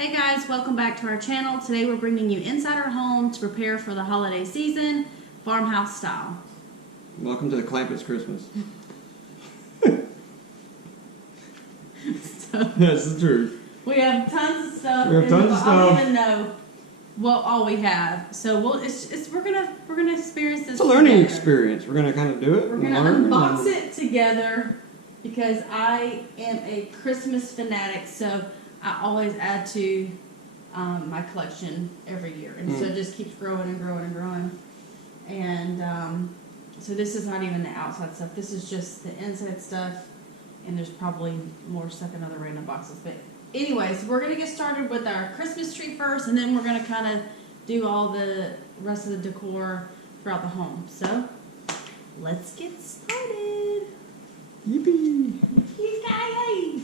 Hey guys, welcome back to our channel. Today we're bringing you inside our home to prepare for the holiday season, farmhouse style. Welcome to the Clampets Christmas. So, That's the truth. we have tons of stuff. We have tons of I don't stuff. even know what all we have. So we're gonna experience this. It's a learning together. experience. We're gonna kind of do it. We're and gonna learn unbox and it together because I am a Christmas fanatic. So I always add to my collection every year, and so it just keeps growing and growing and growing. And so this is not even the outside stuff. This is just the inside stuff, and there's probably more stuff in other random boxes. But anyways, we're gonna get started with our Christmas tree first, and then we're gonna kind of do all the rest of the decor throughout the home. So let's get started. Yippee! Yippee-ki-yay!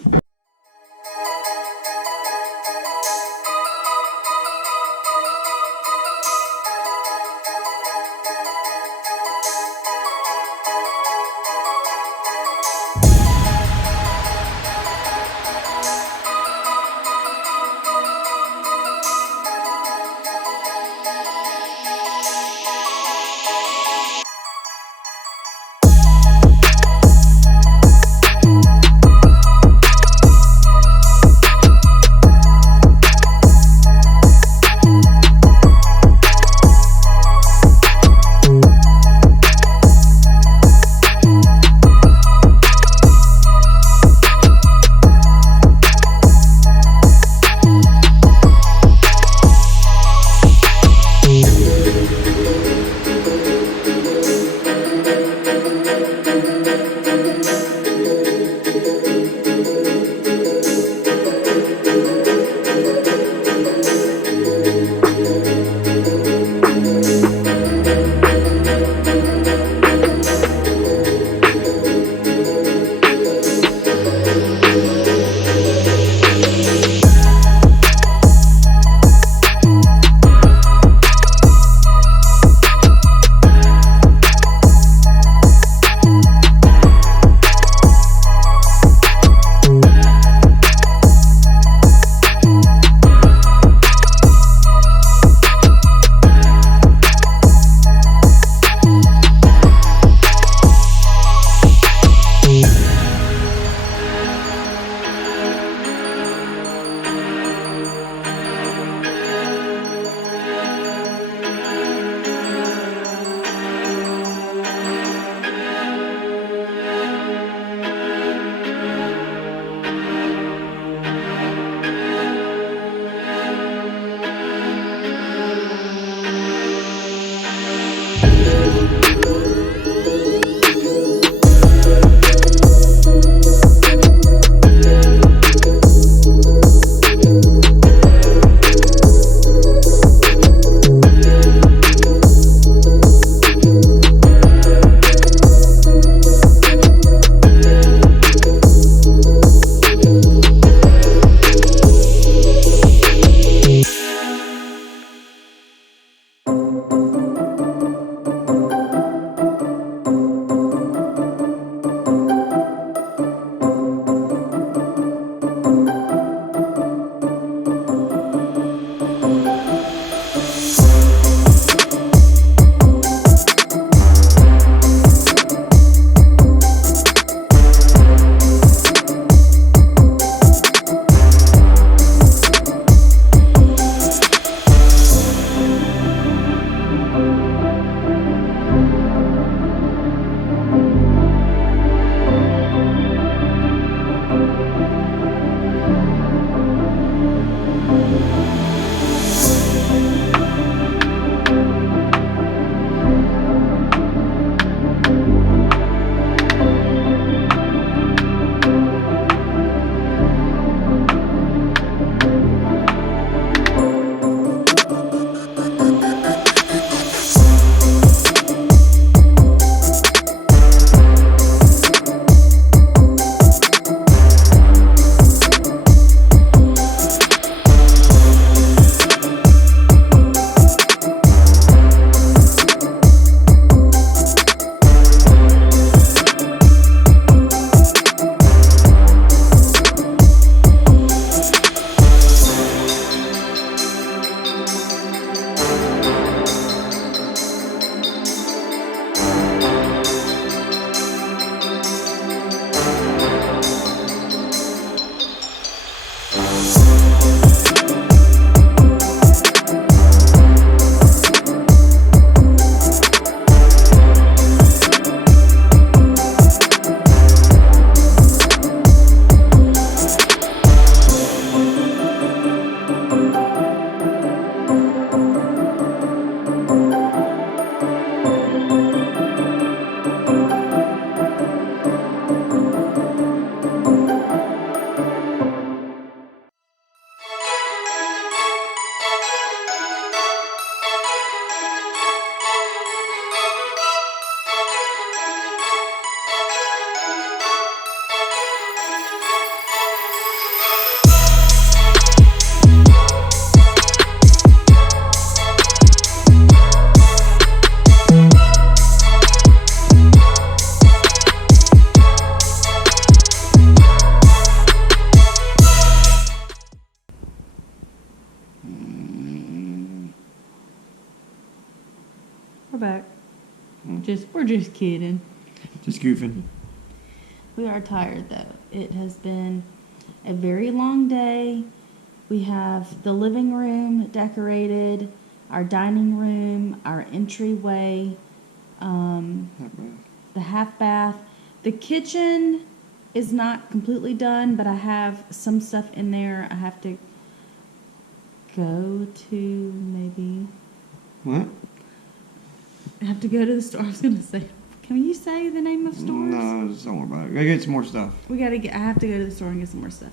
We're back. We're just kidding. Just goofing. We are tired though. It has been a very long day. We have the living room decorated, our dining room, our entryway, the half bath. The kitchen is not completely done, but I have some stuff in there I have to go to maybe. What? I have to go to the store. I was going to say, can you say the name of stores? No, just don't worry about it. Gotta get some more stuff. I have to go to the store and get some more stuff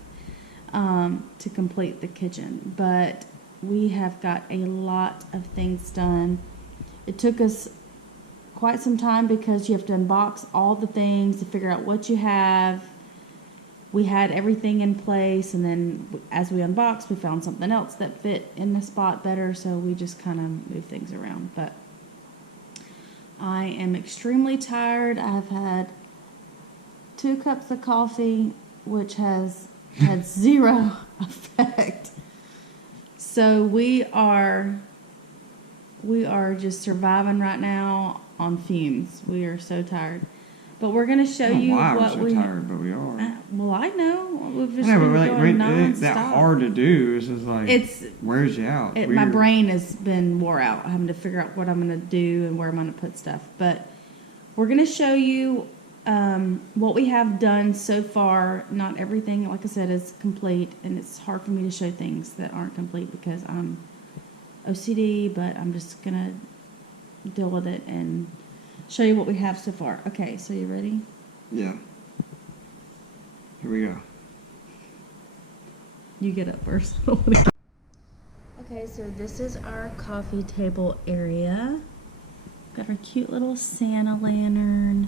to complete the kitchen. But we have got a lot of things done. It took us quite some time because you have to unbox all the things to figure out what you have. We had everything in place, and then as we unboxed, we found something else that fit in the spot better, so we just kind of moved things around. But I am extremely tired. I've had 2 cups of coffee, which has had zero effect. So we are just surviving right now on fumes. We are so tired. But we're going to show you why what we're so tired, but we are. Well, I know. We've just Yeah, but been like, going it ain't that nonstop. hard to do. It's just like, wears you out. My brain has been wore out, having to figure out what I'm going to do and where I'm going to put stuff. But we're going to show you what we have done so far. Not everything, like I said, is complete, and it's hard for me to show things that aren't complete because I'm OCD, but I'm just going to deal with it and show you what we have so far. Okay, so you ready? Yeah. Here we go. You get up first. Okay, so this is our coffee table area. Got our cute little Santa lantern.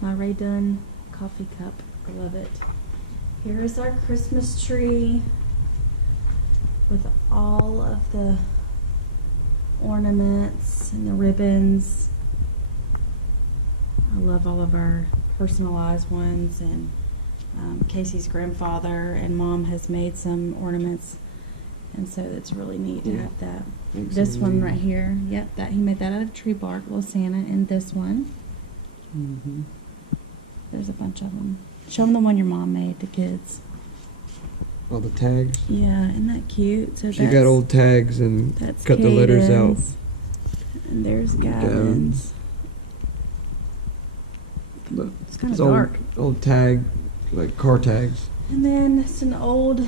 My Ray Dunn coffee cup. I love it. Here is our Christmas tree with all of the ornaments and the ribbons. I love all of our personalized ones, and Casey's grandfather and mom has made some ornaments, and so it's really neat to have that. This one right here, yep, that he made that out of tree bark, little Santa, and this one. Mm-hmm. There's a bunch of them. Show them the one your mom made, the kids. All the tags. Yeah, isn't that cute? So She got old tags and cut the letters out. And there's Gavin's. It's kind of dark. Old tag, like car tags. And then it's an old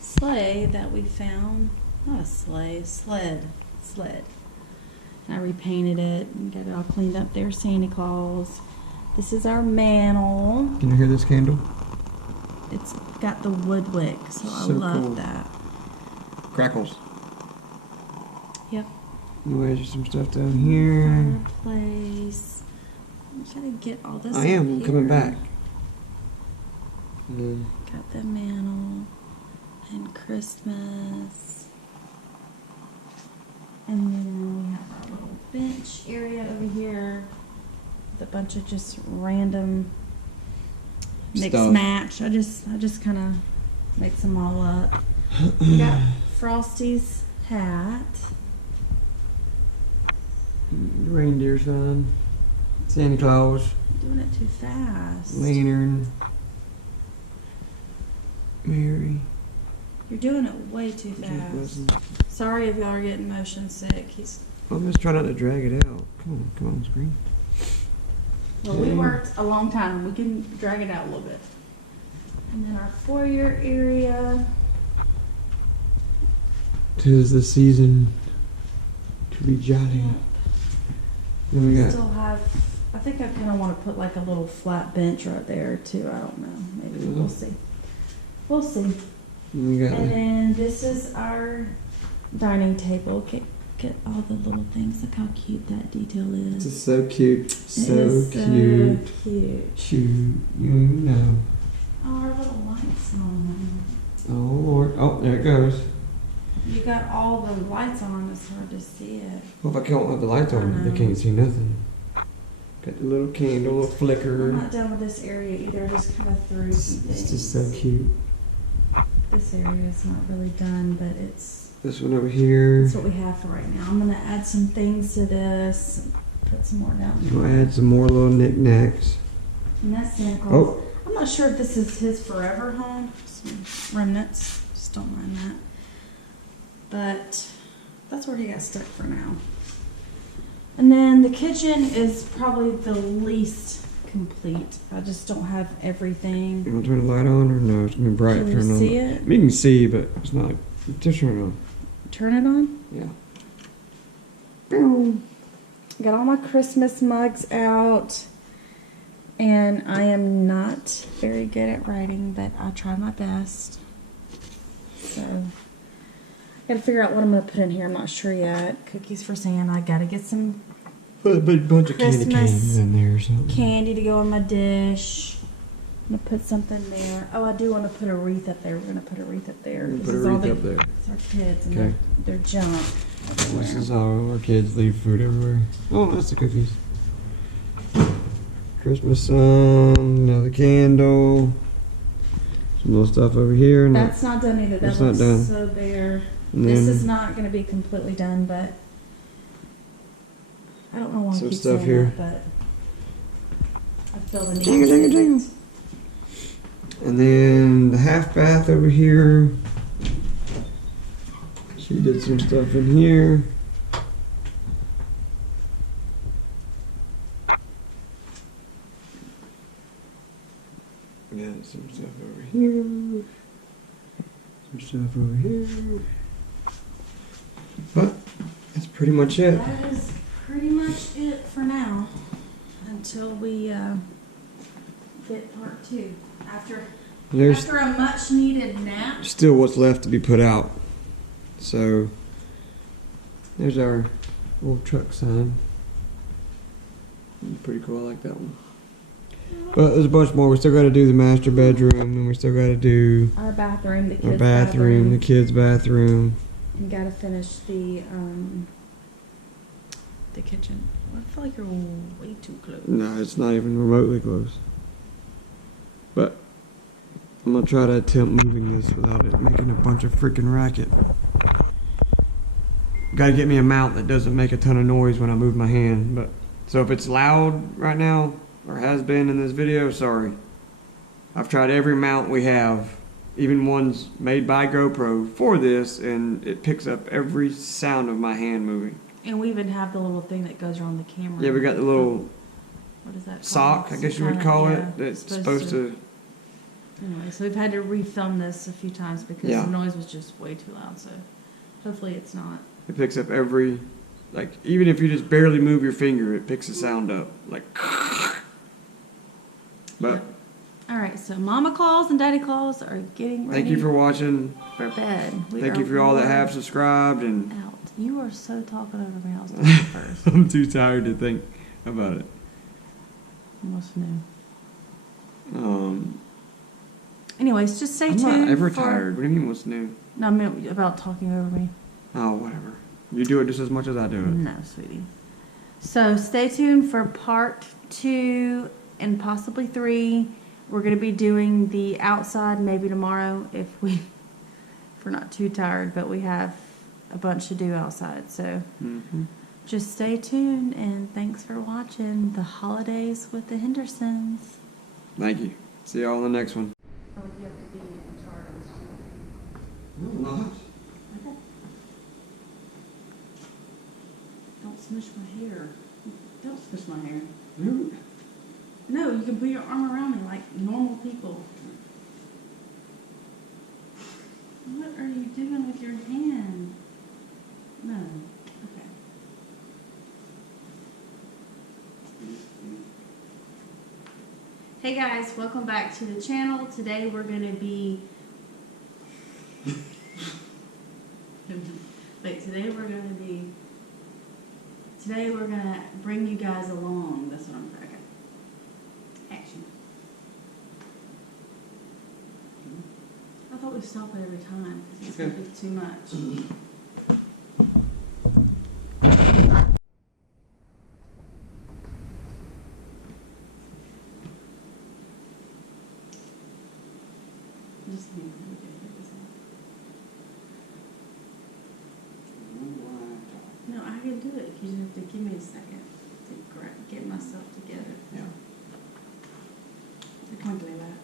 sleigh that we found. Not a sleigh, sled. And I repainted it and got it all cleaned up. There's Santa Claus. This is our mantle. Can you hear this candle? It's got the wood wick, so I love cool. That. Crackles. Yep. Anyways, there's some stuff down here. Fireplace. I'm trying to get all this. I am. I'm coming back. Got the mantle and Christmas. And then we have our little bench area over here with a bunch of just random mix match. I just kind of mix them all up. We got Frosty's hat. Reindeer's on. Santa Claus. I'm doing it too fast. Lantern. Mary. You're doing it way too Jeff fast. Wilson. Sorry if y'all are getting motion sick. I'm just trying not to drag it out. Come on, screen. Well, we worked a long time. We can drag it out a little bit. And then our foyer area. 'Tis the season to be jolly. Then we got. Still have. I think I kind of want to put like a little flat bench right there too. I don't know. Maybe we'll see. We'll see. We got. And then this is our dining table. Get all the little things. Look how cute that detail is. It's so cute. So It is cute. So cute. Cute. You know. Oh, our little lights on. Oh Lord. Oh, there it goes. You got all the lights on. It's hard to see it. Well, if I can't have the lights on, they can't see nothing. Got the little candle, little flicker. I'm not done with this area either. I just kind of threw some things. It's just so cute. This area is not really done, but it's. This one over here. That's what we have for right now. I'm gonna add some things to this. Put some more down. We'll add some more little knickknacks. And that's Santa Claus. Oh. I'm not sure if this is his forever home. Some remnants. Just don't mind that. But that's where he got stuck for now. And then the kitchen is probably the least complete. I just don't have everything. You want to turn the light on or no? It's gonna be bright. Can Turn you on. see it? You can see, but it's not. Just turn it on. Turn it on? Yeah. Got all my Christmas mugs out. And I am not very good at writing, but I try my best. So, gotta figure out what I'm gonna put in here. I'm not sure yet. Cookies for Santa. I gotta get some Put a big bunch of candy Christmas canes in there or something. candy to go in my dish. I'm gonna put something there. Oh, I do want to put a wreath up there. We're gonna put a wreath up there. We'll This put a is all wreath up there. It's our kids and Okay. their junk. This is how our kids leave food everywhere. Oh, that's the cookies. Christmas song, another candle. Some little stuff over here. And That's not done either. That That's not looks done. so bare. and This then is not going to be completely done, but I don't know why I Some keep stuff saying here. that, but I feel the need Jingle, to jingle, say jingle. it. And then the half bath over here. She did some stuff in here. Got some stuff over here. Some stuff over here. But that's pretty much it. That is pretty much it for now until we get part 2. There's After a much needed nap. still what's left to be put out. So there's our old truck sign. Pretty cool, I like that one. But there's a bunch more. We still got to do the master bedroom, and we still got to do Our bathroom, the kids' our bathroom, the kids' bathroom. And gotta finish the kitchen. I feel like you're way too close. No, it's not even remotely close. But I'm gonna try to attempt moving this without it making a bunch of freaking racket. Gotta get me a mount that doesn't make a ton of noise when I move my hand. But so if it's loud right now, or has been in this video, sorry. I've tried every mount we have, even ones made by GoPro for this, and it picks up every sound of my hand moving. And we even have the little thing that goes around the camera. Yeah, we got the little What is that called? sock, I guess you would call it, that's supposed to. Anyway, so we've had to refilm this a few times because Yeah. the noise was just way too loud. So hopefully it's not. It picks up every, like, even if you just barely move your finger, it picks the sound up. Like, but All right, so Mama Claus and Daddy Claus are getting ready thank you for watching. for bed. Thank you for all that have subscribed, and out. You are so talking over me. I was talking first. I'm too tired to think about it. What's new? Anyways, just stay I'm tuned. not ever for- tired. What do you mean, what's new? No, I mean about talking over me. Oh, whatever. You do it just as much as I do it. No, sweetie. So stay tuned for part 2 and possibly 3. We're going to be doing the outside maybe tomorrow if we're not too tired, but we have a bunch to do outside. So just stay tuned, and thanks for watching the holidays with the Hendersons. Thank you. See y'all in the next one. Oh, you have to be No, not. Okay. Don't smush my hair. Don't smush my hair. No. No, you can put your arm around me like normal people. What are you doing with your hand? No. Okay. Hey guys, welcome back to the channel. Today we're going to be... Today we're going to bring you guys along. That's what I'm thinking. Action. I thought we'd stop it every time because it's going to be too much. Just hang on. We gotta get this out. No, I can do it. You just have to give me a second to get myself together. Yeah. I can't do that.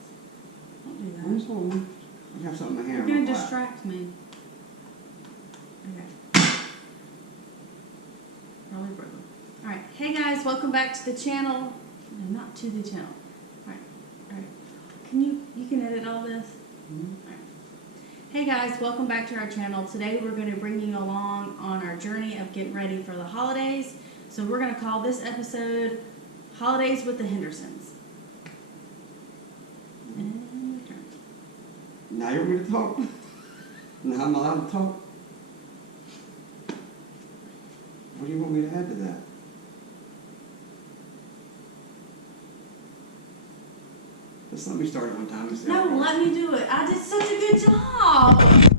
Don't do I'm that. just going I have something in my hair. You're going to distract me. Okay. Probably broke. Alright. Hey guys, welcome back to the channel. No, not to the channel. Alright. Alright. You can edit all this? Mm-hmm. Alright. Hey guys, welcome back to our channel. Today we're going to bring you along on our journey of getting ready for the holidays. So we're going to call this episode Holidays with the Hendersons. And your turn. Now you want me to talk? Now I'm allowed to talk? What do you want me to add to that? Let's let me start it one time. And see how it No, goes. let me do it. I did such a good job.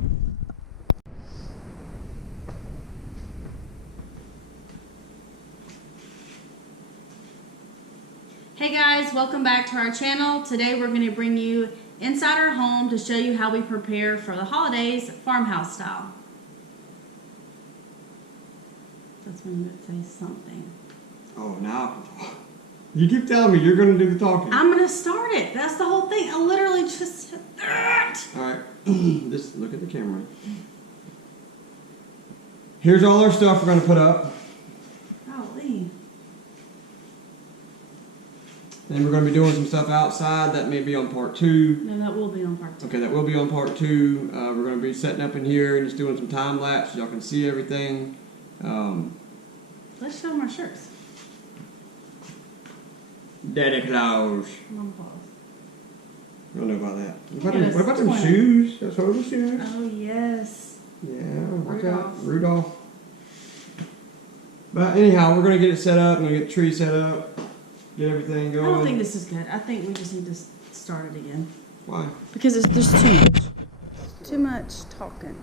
Hey guys, welcome back to our channel. Today we're going to bring you inside our home to show you how we prepare for the holidays, farmhouse style. That's when you would say something. Oh, now I can talk. You keep telling me you're going to do the talking. I'm going to start it. That's the whole thing. I literally just said that. Alright, just look at the camera. Here's all our stuff we're going to put up. Golly. Then we're going to be doing some stuff outside. That may be on part 2. No, that will be on part 2. Okay, that will be on part 2. We're going to be setting up in here and just doing some time lapse so y'all can see everything. Let's show them our shirts. Daddy Claus. I'm on pause. I don't know about that. Yes, What about them 20. shoes? Those holy shoes? Oh, yes. Yeah, watch Rudolph. out. Rudolph. But anyhow, we're going to get it set up. We're going to get the tree set up. Get everything I going. don't think this is good. I think we just need to start it again. Why? Because there's too much. Too much talking.